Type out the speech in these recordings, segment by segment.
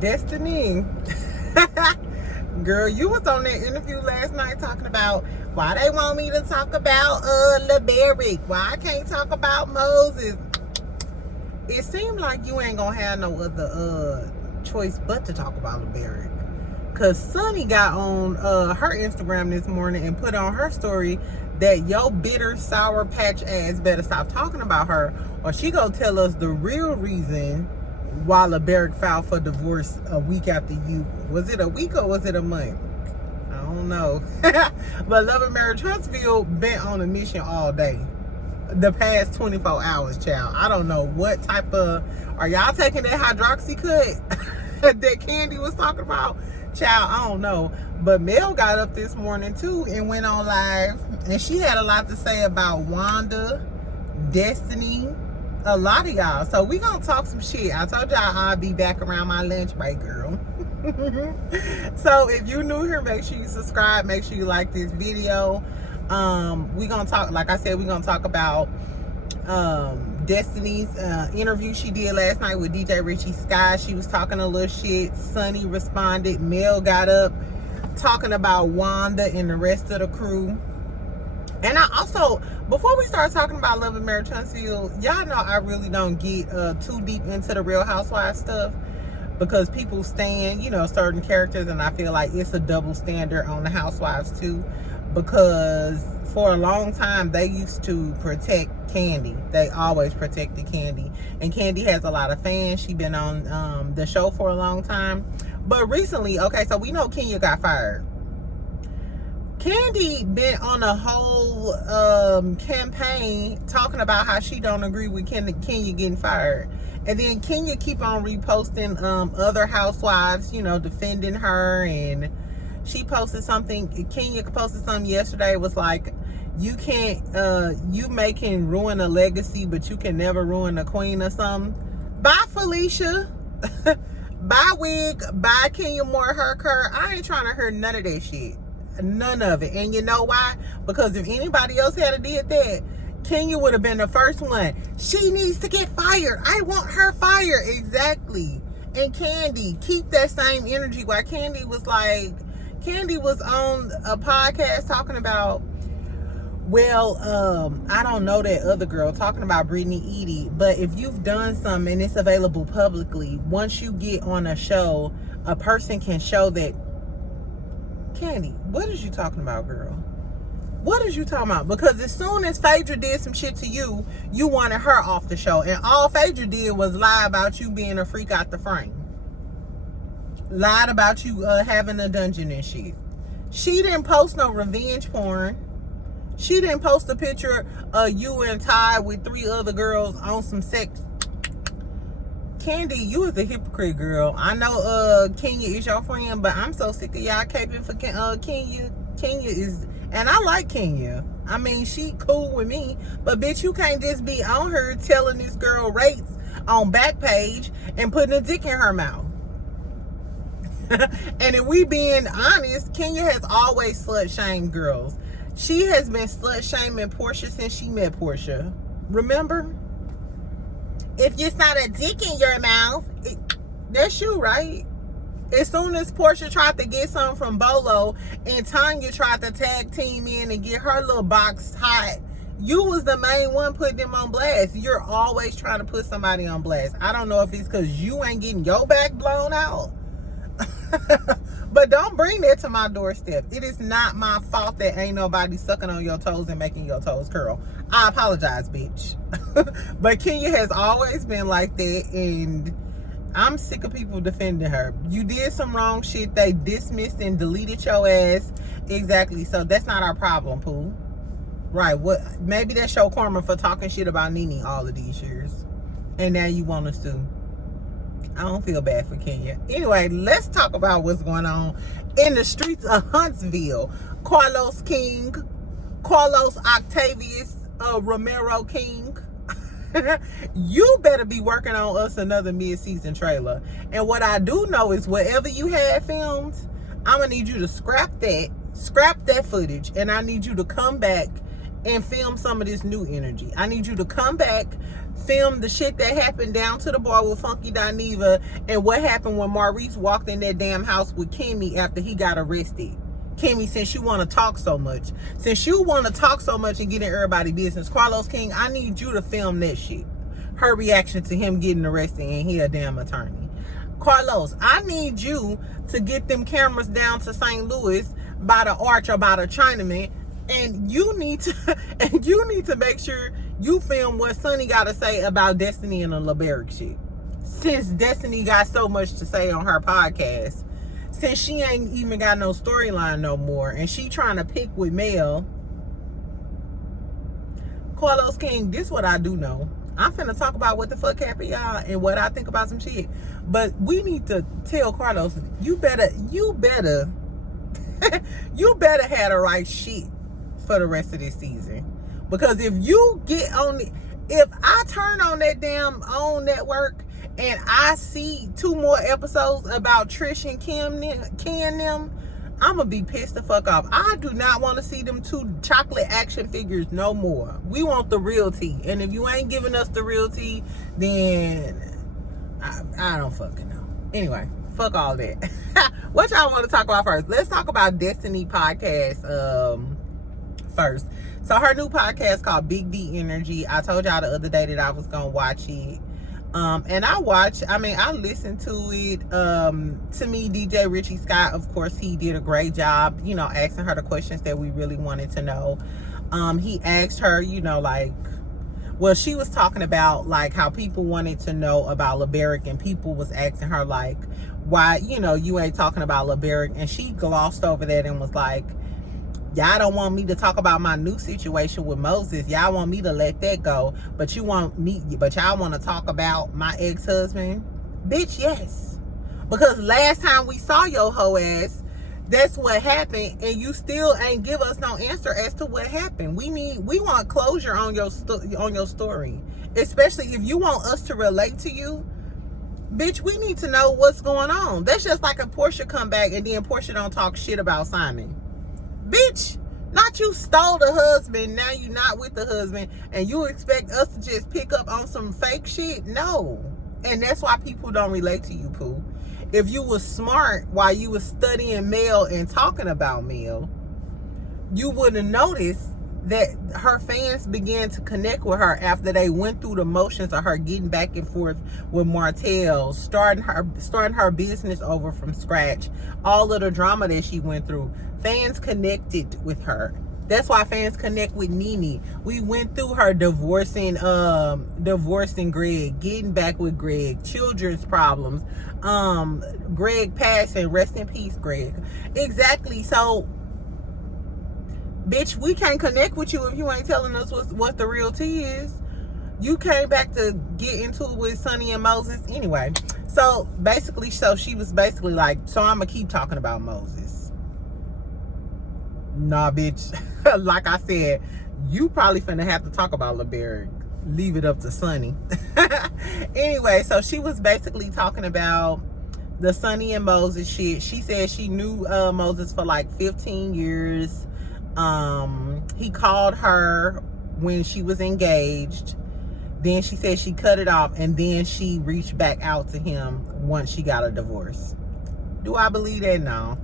Destiny. Girl, you was on that interview last night talking about why they want me to talk about LaBerrick, why I can't talk about Moses. It seemed like you ain't gonna have no other choice but to talk about LaBerrick. Cause Sunni got on her Instagram this morning and put on her story that yo bitter sour patch ass better stop talking about her, or she gonna tell us the real reason why LaBerrick filed for divorce a week after you. Was it a week or was it a month? I don't know. But Love and Marriage Huntsville been on a mission all day. The past 24 hours, child. I don't know what type of... Are y'all taking that hydroxy cut that Kandi was talking about? Child, I don't know. But Mel got up this morning too and went on live. And she had a lot to say about Wanda, Destiny, a lot of y'all. So we gonna talk some shit. I told y'all I'll be back around my lunch break, girl. So if you're new here, make sure you subscribe. Make sure you like this video. We gonna talk, like I said, we gonna talk about Destiny's interview she did last night with DJ Richie Sky. She was talking a little shit. Sunni responded. Mel got up talking about Wanda and the rest of the crew. And I also, before we start talking about Love and Marriage Huntsville, y'all know I really don't get too deep into the Real Housewives stuff, because people stand, you know, certain characters, and I feel like it's a double standard on the Housewives too, because for a long time they used to protect Kandi. They always protected Kandi, and Kandi has a lot of fans. She's been on the show for a long time, but recently, okay, so we know Kenya got fired. Kandi been on a whole campaign talking about how she don't agree with Kenya getting fired. And then Kenya keep on reposting other housewives, you know, defending her. And she posted something, Kenya posted something yesterday. It was like, you can't, you can ruin a legacy, but you can never ruin a queen or something. Bye, Felicia. Bye, Wig. Bye, Kenya Moore, her. I ain't trying to hear none of that shit. None of it. And you know why? Because if anybody else had did that, Kenya would have been the first one. She needs to get fired. I want her fired. Exactly. And Kandi, keep that same energy. While Kandi was on a podcast talking about, well, I don't know that other girl, talking about Brittany Edie, but if you've done something and it's available publicly, once you get on a show, a person can show that. Kandi, what is you talking about, girl? What is you talking about? Because as soon as Phaedra did some shit to you, you wanted her off the show. And all Phaedra did was lie about you being a freak out the frame. Lied about you having a dungeon and shit. She didn't post no revenge porn. She didn't post a picture of you and Ty with 3 other girls on some sex. Kandi, you is a hypocrite, girl. I know Kenya is your friend, but I'm so sick of y'all caping for Kenya. Kenya is, and I like Kenya. I mean, she cool with me, but bitch, you can't just be on her telling this girl rates on Backpage and putting a dick in her mouth. And if we being honest, Kenya has always slut shamed girls. She has been slut shaming Portia since she met Portia. Remember? If it's not a dick in your mouth, that's you, right? As soon as Portia tried to get something from Bolo and Tanya tried to tag team in and get her little box hot, you was the main one putting them on blast. You're always trying to put somebody on blast. I don't know if it's because you ain't getting your back blown out. But don't bring that to my doorstep. It is not my fault that ain't nobody sucking on your toes and making your toes curl. I apologize, bitch. But Kenya has always been like that, and I'm sick of people defending her. You did some wrong shit. They dismissed and deleted your ass. Exactly. So that's not our problem, Pooh. Right. What? Maybe that's your karma for talking shit about Nene all of these years. And now you want us to. I don't feel bad for Kenya. Anyway, let's talk about what's going on in the streets of Huntsville. Carlos King, Carlos Octavius Romero King. You better be working on us another mid-season trailer. And what I do know is whatever you had filmed, I'm gonna need you to scrap that footage, and I need you to come back and film some of this new energy. I need you to come back, film the shit that happened down to the bar with Funky Dineva, and what happened when Maurice walked in that damn house with Kimmy after he got arrested. Kimmy, since you want to talk so much, and get in everybody's business, Carlos King, I need you to film that shit. Her reaction to him getting arrested and he a damn attorney. Carlos, I need you to get them cameras down to St. Louis by the Arch or by the Chinaman, and you need to make sure you film what Sunny got to say about Destiny and the LaBerrick shit. Since Destiny got so much to say on her podcast, since she ain't even got no storyline no more, and she trying to pick with Mel. Carlos King, this what I do know. I'm finna talk about what the fuck happened, y'all, and what I think about some shit. But we need to tell Carlos, you better have the right shit for the rest of this season. Because if you get on it, if I turn on that damn OWN network and I see 2 more episodes about Trish and Ken them, I'm gonna be pissed the fuck off. I do not want to see them 2 chocolate action figures no more. We want the real tea. And if you ain't giving us the real tea, then I don't fucking know. Anyway, fuck all that. What y'all want to talk about first? Let's talk about Destiny podcast first. So her new podcast called Big D Energy. I told y'all the other day that I was gonna watch it. And I listened to it. To me, DJ Richie Scott, of course, he did a great job, asking her the questions that we really wanted to know. He asked her, she was talking about how people wanted to know about LaBerrick, and people was asking her why, you ain't talking about LaBerrick, and she glossed over that and was like, y'all don't want me to talk about my new situation with Moses. Y'all want me to let that go. But y'all want to talk about my ex-husband? Bitch, yes. Because last time we saw your hoe ass, that's what happened, and you still ain't give us no answer as to what happened. We want closure on your story. Especially if you want us to relate to you. Bitch, we need to know what's going on. That's just like a Portia come back and then Portia don't talk shit about Simon. Bitch, not you stole the husband, now you not with the husband, and you expect us to just pick up on some fake shit? No. And that's why people don't relate to you, Pooh. If you was smart while you was studying Mel and talking about Mel, you would have noticed that her fans began to connect with her after they went through the motions of her getting back and forth with Martell, starting her business over from scratch, all of the drama that she went through. Fans connected with her. That's why fans connect with Nene. We went through her divorcing Greg, getting back with Greg, children's problems, Greg passing, rest in peace, Greg. Exactly. So, bitch, we can't connect with you if you ain't telling us what the real tea is. You came back to get into it with Sunny and Moses anyway. So she was basically like, so I'm gonna keep talking about Moses. Nah, bitch. Like I said, you probably finna have to talk about LaBerrick. Leave it up to Sunny. Anyway, so she was basically talking about the Sunny and Moses shit. She said she knew Moses for 15 years. He called her when she was engaged. Then she said she cut it off, and then she reached back out to him once she got a divorce. Do I believe that? No.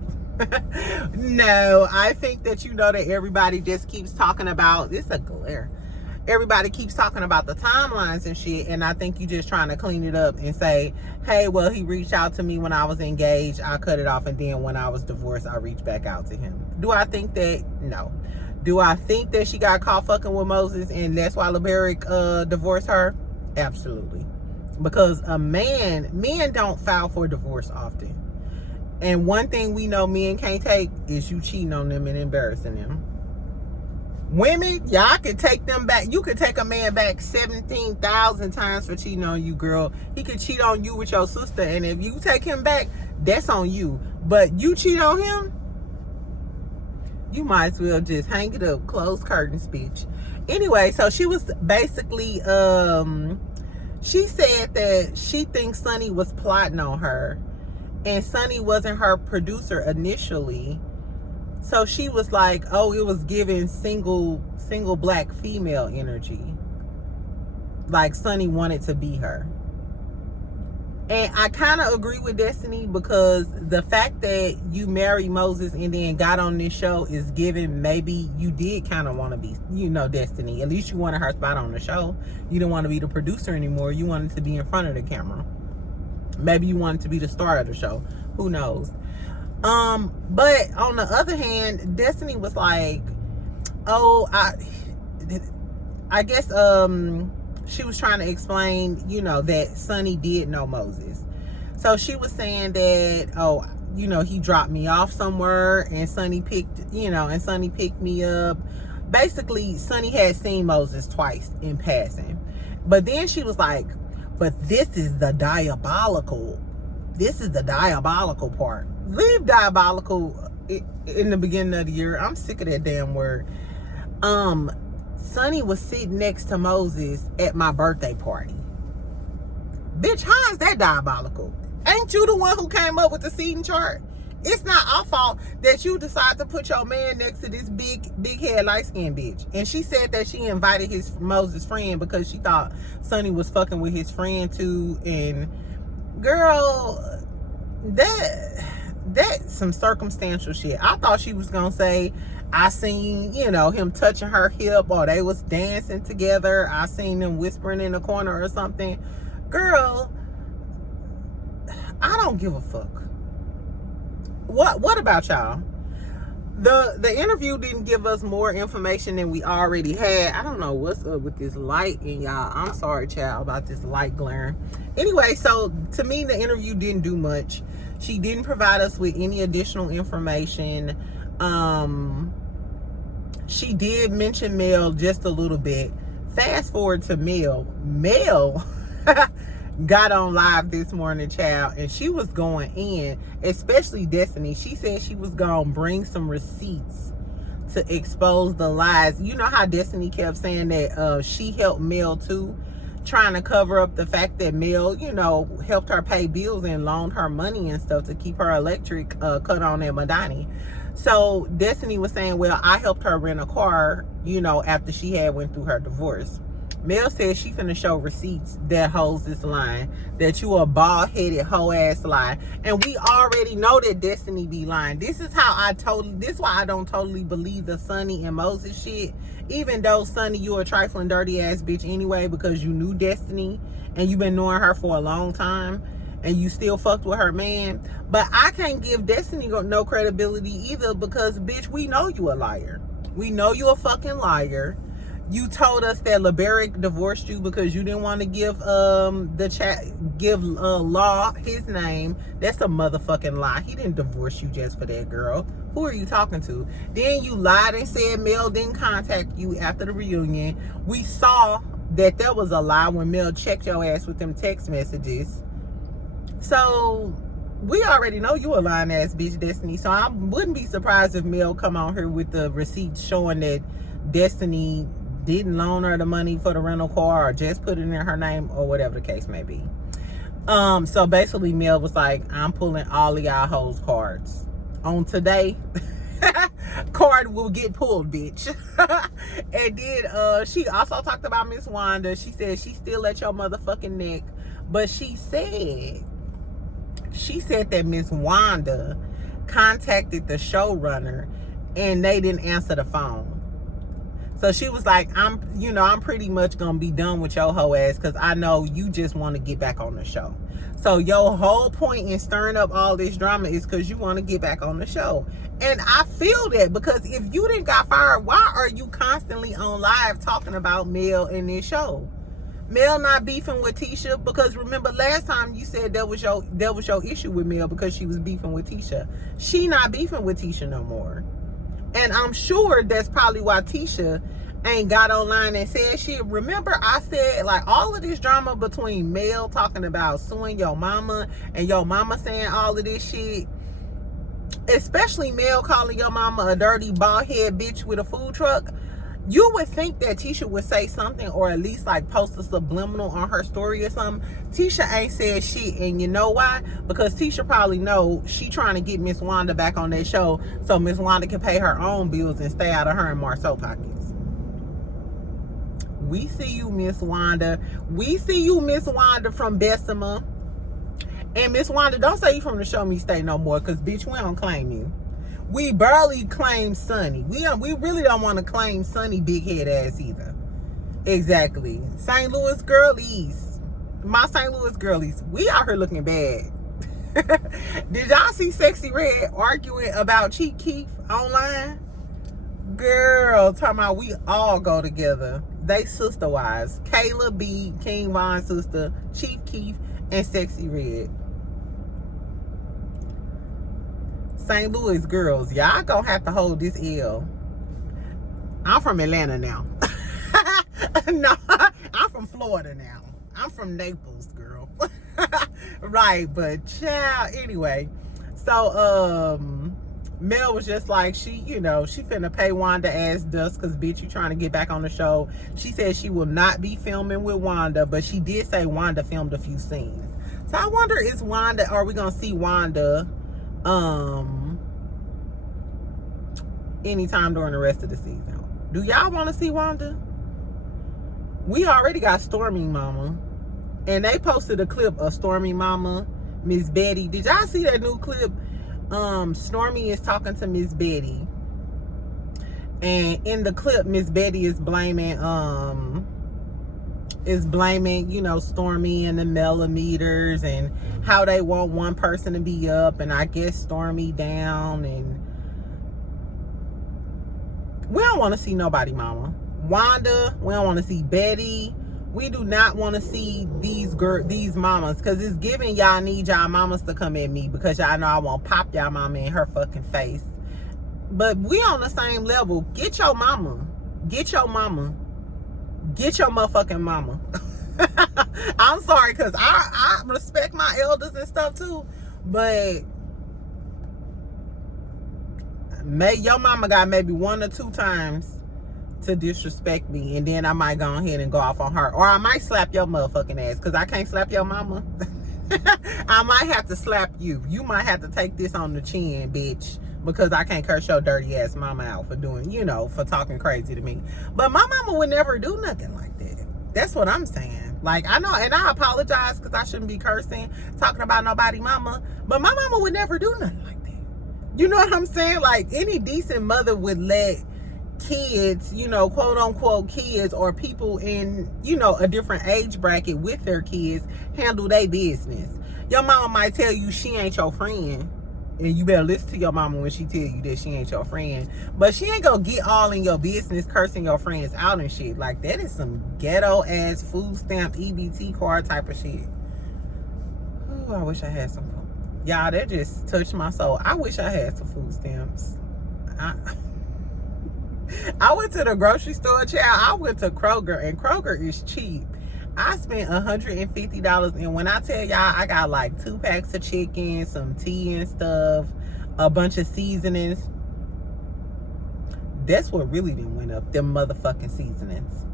No, I think that that everybody just keeps talking about, it's a glare. Everybody keeps talking about the timelines and shit, and I think you just trying to clean it up and say, hey, well, he reached out to me when I was engaged, I cut it off, and then when I was divorced, I reached back out to him. Do I think that? No. Do I think that she got caught fucking with Moses and that's why LaBerrick divorced her? Absolutely. Because men don't file for divorce often. And one thing we know men can't take is you cheating on them and embarrassing them. Women, y'all can take them back. You could take a man back 17,000 times for cheating on you, girl. He could cheat on you with your sister, and if you take him back, that's on you. But you cheat on him, you might as well just hang it up, close curtains, bitch. Anyway, so she was basically, she said that she thinks Sunny was plotting on her. And Sunny wasn't her producer initially. So she was like, oh, it was giving single black female energy. Like Sunni wanted to be her. And I kind of agree with Destiny, because the fact that you married Moses and then got on this show is giving maybe you did kind of want to be, Destiny. At least you wanted her spot on the show. You didn't want to be the producer anymore. You wanted to be in front of the camera. Maybe you wanted to be the star of the show. Who knows? But on the other hand, Destiny was like, oh, I guess, she was trying to explain, that Sunni did know Moses. So she was saying that, oh, he dropped me off somewhere and Sunni picked me up. Basically, Sunni had seen Moses twice in passing. But then she was like, but this is the diabolical part. Leave diabolical in the beginning of the year. I'm sick of that damn word. Sunni was sitting next to Moses at my birthday party. Bitch, how is that diabolical? Ain't you the one who came up with the seating chart? It's not our fault that you decide to put your man next to this big head, light skinned bitch. And she said that she invited Moses' friend because she thought Sunni was fucking with his friend too. And girl, that's some circumstantial shit. I thought she was gonna say, I seen, him touching her hip, or they was dancing together. I seen them whispering in the corner or something. Girl, I don't give a fuck. What about y'all? The interview didn't give us more information than we already had. I don't know what's up with this light in y'all. I'm sorry, child, about this light glaring. Anyway, so to me, the interview didn't do much. She didn't provide us with any additional information. She did mention Mel just a little bit. Fast forward to Mel. Mel got on live this morning, child, and she was going in, especially Destiny. She said she was gonna bring some receipts to expose the lies. You know how Destiny kept saying that she helped Mel too, trying to cover up the fact that Mel, helped her pay bills and loaned her money and stuff to keep her electric cut on at Madani. So Destiny was saying, well, I helped her rent a car, after she had went through her divorce. Mel said she finna show receipts that holds this line, that you a bald-headed hoe-ass lie. And we already know that Destiny be lying. This is why I don't totally believe the Sunni and Moses shit. Even though, Sunni, you a trifling dirty-ass bitch anyway, because you knew Destiny and you been knowing her for a long time and you still fucked with her man. But I can't give Destiny no credibility either, because, bitch, we know you a liar. We know you a fucking liar. You told us that LeBerick divorced you because you didn't want to give Law his name. That's a motherfucking lie. He didn't divorce you just for that, girl. Who are you talking to? Then you lied and said Mel didn't contact you after the reunion. We saw that there was a lie when Mel checked your ass with them text messages. So we already know you a lying ass bitch, Destiny. So I wouldn't be surprised if Mel come on here with the receipts showing that Destiny didn't loan her the money for the rental car or just put it in her name or whatever the case may be. So basically Mel was like, I'm pulling all of y'all hoes cards. On today, card will get pulled, bitch. And then she also talked about Miss Wanda. She said she still at your motherfucking neck. But she said that Miss Wanda contacted the showrunner and they didn't answer the phone. So she was like, I'm pretty much gonna be done with your hoe ass because I know you just want to get back on the show. So your whole point in stirring up all this drama is because you want to get back on the show. And I feel that, because if you didn't got fired, why are you constantly on live talking about Mel in this show? Mel not beefing with Tisha, because remember last time you said that was your issue with Mel because she was beefing with Tisha. She not beefing with Tisha no more. And I'm sure that's probably why Tisha ain't got online and said shit. Remember I said, like, all of this drama between Mel talking about suing your mama and your mama saying all of this shit, especially Mel calling your mama a dirty bald head bitch with a food truck. You would think that Tisha would say something, or at least like post a subliminal on her story or something. Tisha ain't said shit, and you know why? Because Tisha probably know she trying to get Miss Wanda back on that show so Miss Wanda can pay her own bills and stay out of her and Marceau pockets. We see you, Miss Wanda. We see you, Miss Wanda from Bessemer. And Miss Wanda, don't say you from the Show Me State no more, because bitch, we don't claim you. We barely claim Sunny. We really don't want to claim Sunny big head ass either. Exactly. St. Louis girlies. My St. Louis girlies. We out here looking bad. Did y'all see Sexy Red arguing about Chief Keef online? Girl, talking about we all go together. They sister wives. Kayla B, King Von's sister, Chief Keef, and Sexy Red. St. Louis girls, y'all gonna have to hold this L. I'm from Atlanta now. No, I'm from Florida now. I'm from Naples, girl. Right, but child, anyway. So, Mel was just like, she finna pay Wanda ass dust because, bitch, you trying to get back on the show. She said she will not be filming with Wanda, but she did say Wanda filmed a few scenes. So I wonder, are we gonna see Wanda anytime during the rest of the season? Do y'all want to see Wanda? We already got Stormy Mama, and they posted a clip of Stormy Mama, Miss Betty. Did y'all see that new clip? Stormy is talking to Miss Betty, and in the clip, Miss Betty is blaming Stormy and the millimeters and how they want one person to be up and I guess Stormy down. And we don't want to see nobody, Mama. Wanda, we don't want to see Betty. We do not want to see these mamas, because it's giving y'all need y'all mamas to come at me because y'all know I won't pop y'all mama in her fucking face. But we on the same level. Get your mama. Get your mama. Get your motherfucking mama. I'm sorry, because I respect my elders and stuff too, but your mama got maybe 1 or 2 times to disrespect me, and then I might go ahead and go off on her, or I might slap your motherfucking ass, because I can't slap your mama. I might have to slap you. You might have to take this on the chin, bitch, because I can't curse your dirty ass mama out for doing, for talking crazy to me. But my mama would never do nothing like that. That's what I'm saying. Like, I know, and I apologize because I shouldn't be cursing, talking about nobody mama, but my mama would never do nothing like that. You know what I'm saying? Like, any decent mother would let kids, quote unquote kids, or people in, a different age bracket with their kids handle their business. Your mama might tell you she ain't your friend, and you better listen to your mama when she tell you that she ain't your friend. But she ain't gonna get all in your business cursing your friends out and shit. Like, that is some ghetto ass food stamp EBT card type of shit. Ooh, I wish I had some. Y'all, that just touched my soul. I wish I had some food stamps. I went to the grocery store, child. I went to Kroger, and Kroger is cheap. I spent $150, and when I tell y'all, I got like 2 packs of chicken, some tea and stuff, a bunch of seasonings. That's what really done went up, them motherfucking seasonings.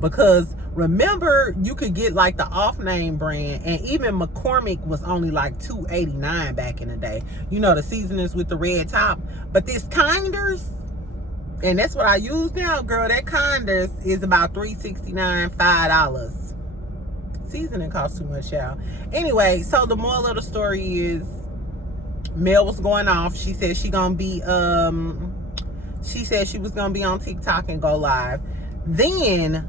Because remember, you could get like the off-name brand, and even McCormick was only like $2.89 back in the day. The seasonings with the red top. But this Kinders, and that's what I use now, girl. That Kinders is about $3.69, $5. Seasoning costs too much, y'all. Anyway, so the moral of the story is Mel was going off. She said she gonna be she said she was gonna be on TikTok and go live. Then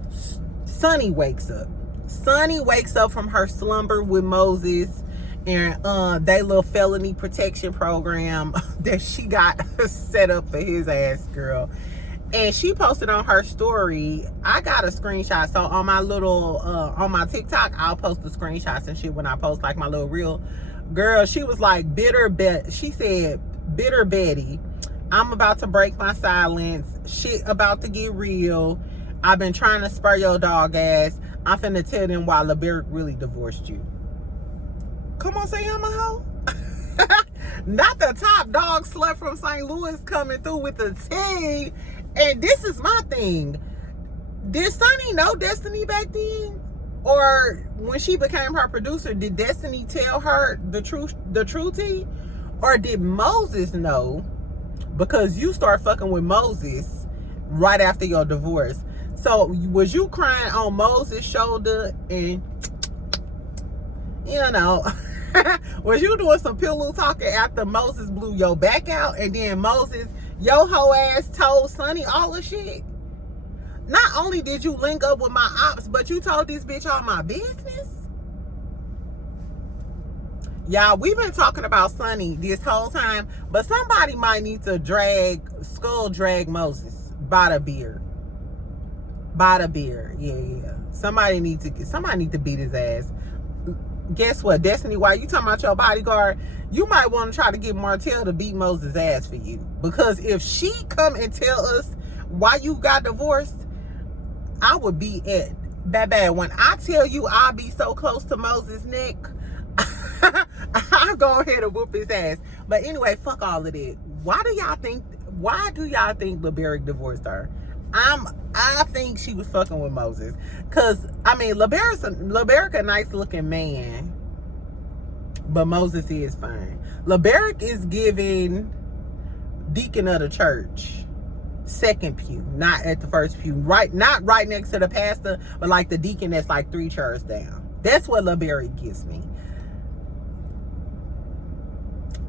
Sunny wakes up. Sunny wakes up from her slumber with Moses and they little felony protection program that she got set up for his ass, girl. And she posted on her story. I got a screenshot. So on my little on my TikTok, I'll post the screenshots and shit when I post like my little reel. Girl, she was like, she said, bitter Betty, I'm about to break my silence. Shit about to get real. I've been trying to spur your dog ass. I'm finna tell them why LeBerick really divorced you. Come on, say I'm a hoe. Not the top dog slut from St. Louis coming through with the tea. And this is my thing. Did Sunni know Destiny back then? Or when she became her producer, did Destiny tell her the true tea? Or did Moses know? Because you start fucking with Moses right after your divorce. So was you crying on Moses' shoulder and, you know, was you doing some pillow talking after Moses blew your back out, and then Moses, your whole ass told Sunni all the shit? Not only did you link up with my ops, but you told this bitch all my business? Y'all, we've been talking about Sunni this whole time, but somebody might need to drag Moses by the beard. By the beard. Yeah. Somebody need to beat his ass. Guess what, Destiny, while you talking about your bodyguard, you might want to try to get Martell to beat Moses' ass for you. Because if she come and tell us why you got divorced, I would be at bad. When I tell you I'll be so close to Moses' neck, I'll go ahead and whoop his ass. But anyway, fuck all of that. Why do y'all think LeBerick divorced her? I think she was fucking with Moses. Cause I mean, LeBerick a nice looking man, but Moses is fine. LeBerick is giving deacon of the church, second pew, not at the first pew, not right next to the pastor, but like the deacon that's like 3 chairs down. That's what LeBerick gives me.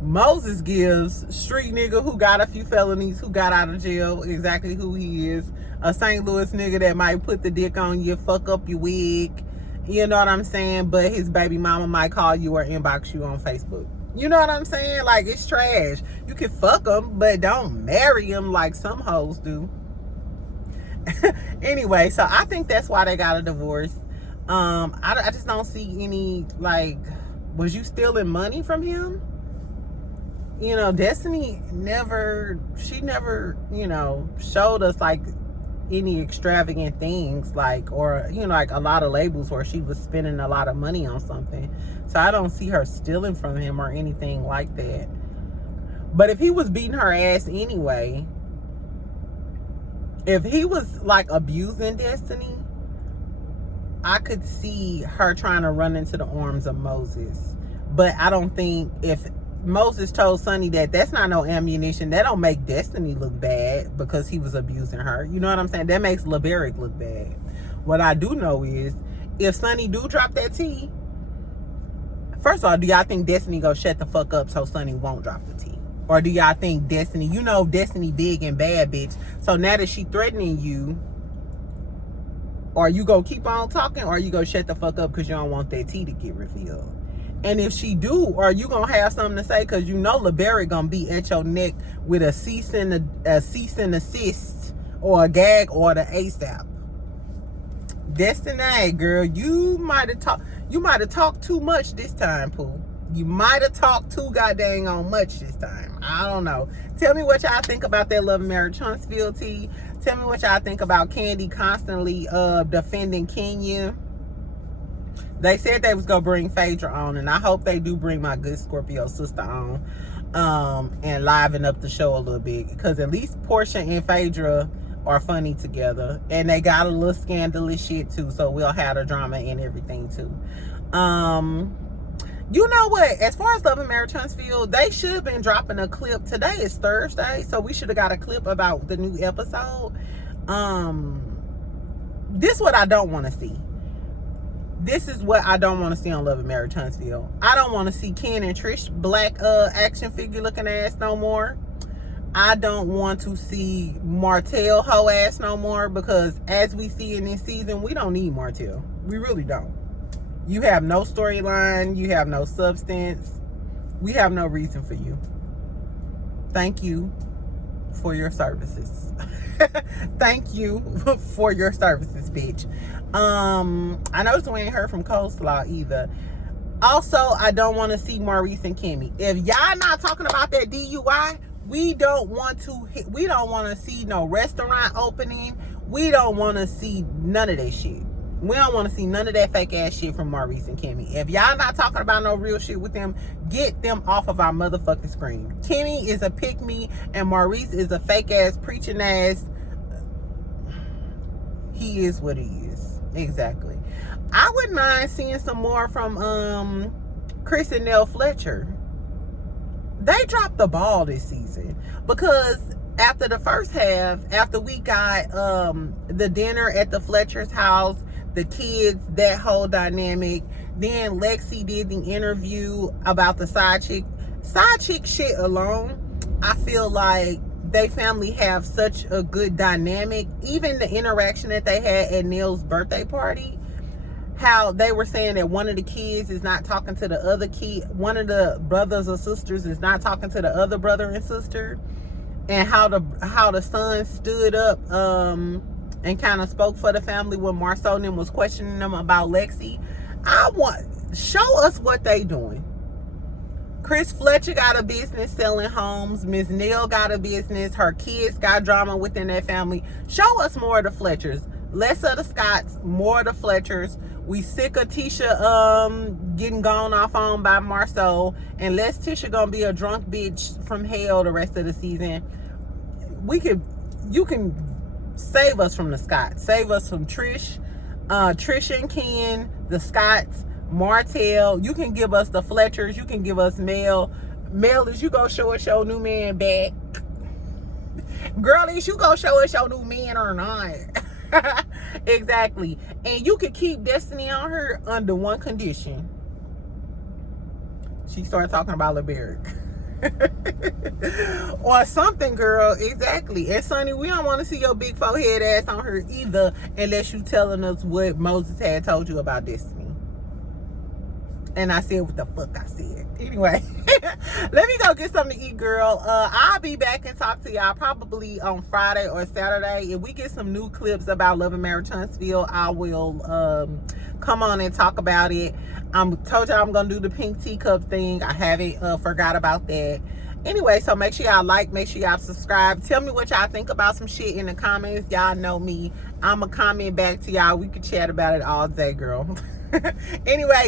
Moses gives street nigga who got a few felonies, who got out of jail, exactly who he is. A St. Louis nigga that might put the dick on you, fuck up your wig, you know what I'm saying? But his baby mama might call you or inbox you on Facebook. You know what I'm saying? Like, it's trash. You can fuck them, but don't marry them like some hoes do. Anyway, so I think that's why they got a divorce. I just don't see any, like, was you stealing money from him? You know, Destiny never, you know, showed us like any extravagant things, like, or, you know, like a lot of labels where she was spending a lot of money on something. So I don't see her stealing from him or anything like that. But if he was beating her ass anyway, if he was like abusing Destiny, I could see her trying to run into the arms of Moses. But I don't think, if Moses told Sunni that that's not no ammunition, that don't make Destiny look bad because he was abusing her. You know what I'm saying? That makes LeBerick look bad. What I do know is, if Sunni do drop that tea, first of all, do y'all think Destiny go shut the fuck up so Sunni won't drop the tea? Or do y'all think Destiny, you know Destiny big and bad, bitch. So now that she threatening you, or you go keep on talking, or you go shut the fuck up because you don't want that tea to get revealed? And if she do, are you gonna have something to say? Because you know LeBerick gonna be at your neck with a cease and assist or a gag order ASAP. Destiny, girl, you might have talked too much this time, Pooh. You might have talked too goddamn on much this time. I don't know. Tell me what y'all think about that Love and Marriage Huntsville tea. Tell me what y'all think about Kandi constantly defending Kenya. They said they was gonna bring Phaedra on, and I hope they do bring my good Scorpio sister on, and liven up the show a little bit, because at least Portia and Phaedra are funny together, and they got a little scandalous shit too, so we'll have the drama and everything too. You know what? As far as Love and Marriage Huntsville, they should have been dropping a clip. Today is Thursday, so we should have got a clip about the new episode. This is what I don't want to see. This is what I don't want to see on Love and Marriage Huntsville. I don't want to see Ken and Trish black action figure looking ass no more. I don't want to see Martell hoe ass no more, because as we see in this season, we don't need Martell. We really don't. You have no storyline. You have no substance. We have no reason for you. Thank you for your services. Thank you for your services, bitch. I noticed we ain't heard from Coleslaw either. Also, I don't want to see Maurice and Kimmy. If y'all not talking about that DUI, we don't want to see no restaurant opening. We don't want to see none of that shit. We don't want to see none of that fake ass shit from Maurice and Kimmy. If y'all not talking about no real shit with them, get them off of our motherfucking screen. Kimmy is a pick-me, and Maurice is a fake ass, preaching ass. He is what he is. Exactly. I wouldn't mind seeing some more from Chris and Nell Fletcher. They dropped the ball this season, because after the first half, after we got the dinner at the Fletcher's house, the kids, that whole dynamic, then Lexi did the interview about the side chick shit alone. I feel like they family have such a good dynamic. Even the interaction that they had at Neil's birthday party, how they were saying that one of the kids is not talking to the other kid, one of the brothers or sisters is not talking to the other brother and sister, and how the son stood up and kind of spoke for the family when Marceau and them was questioning them about Lexi. Show us what they doing. Chris Fletcher got a business selling homes. Miss Nell got a business. Her kids got drama within their family. Show us more of the Fletchers. Less of the Scotts, more of the Fletchers. We sick of Tisha getting gone off on by Marceau, and less Tisha gonna be a drunk bitch from hell the rest of the season. You can save us from the Scotts. Save us from Trish and Ken, the Scotts, Martell. You can give us the Fletchers. You can give us Mel. Mel, is you gonna show us your new man back? Girl, is you gonna show us your new man or not? Exactly. And you could keep Destiny on her under one condition. She started talking about LeBerick. Or something, girl. Exactly. And Sunny, we don't want to see your big forehead ass on her either, unless you telling us what Moses had told you about Destiny. And I said what the fuck I said. Anyway, let me go get something to eat, girl. I'll be back and talk to y'all probably on Friday or Saturday. If we get some new clips about Love and Marriage Huntsville, I will come on and talk about it. I told y'all I'm gonna do the pink teacup thing. I haven't forgot about that. Anyway, so make sure y'all like, make sure y'all subscribe. Tell me what y'all think about some shit in the comments. Y'all know me. I'ma comment back to y'all. We could chat about it all day, girl. Anyway,